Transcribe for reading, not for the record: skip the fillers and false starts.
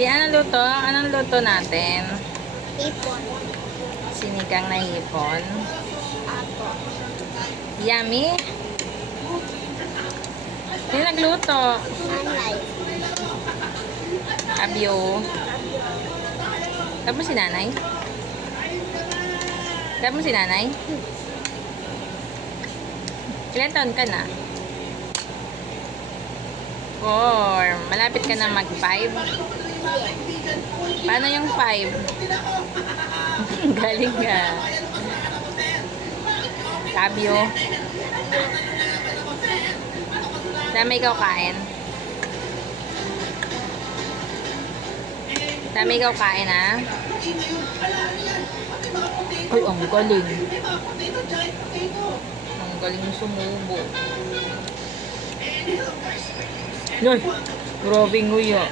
Anong luto? Anong luto natin? Hipon. Sinigang na hipon. Apo. Yummy? Sino nagluto? Nanay. Abyo. Tapos si nanay? Tapos si nanay? Ilan taon ka na? 4. Malapit ka na mag-5? Paano yung 5? Galing ka. Sabyo. Dami ikaw kain. Dami ikaw kain, ha? Ay, ang galing. Ang galing sumubo. Ay, grabe nguya.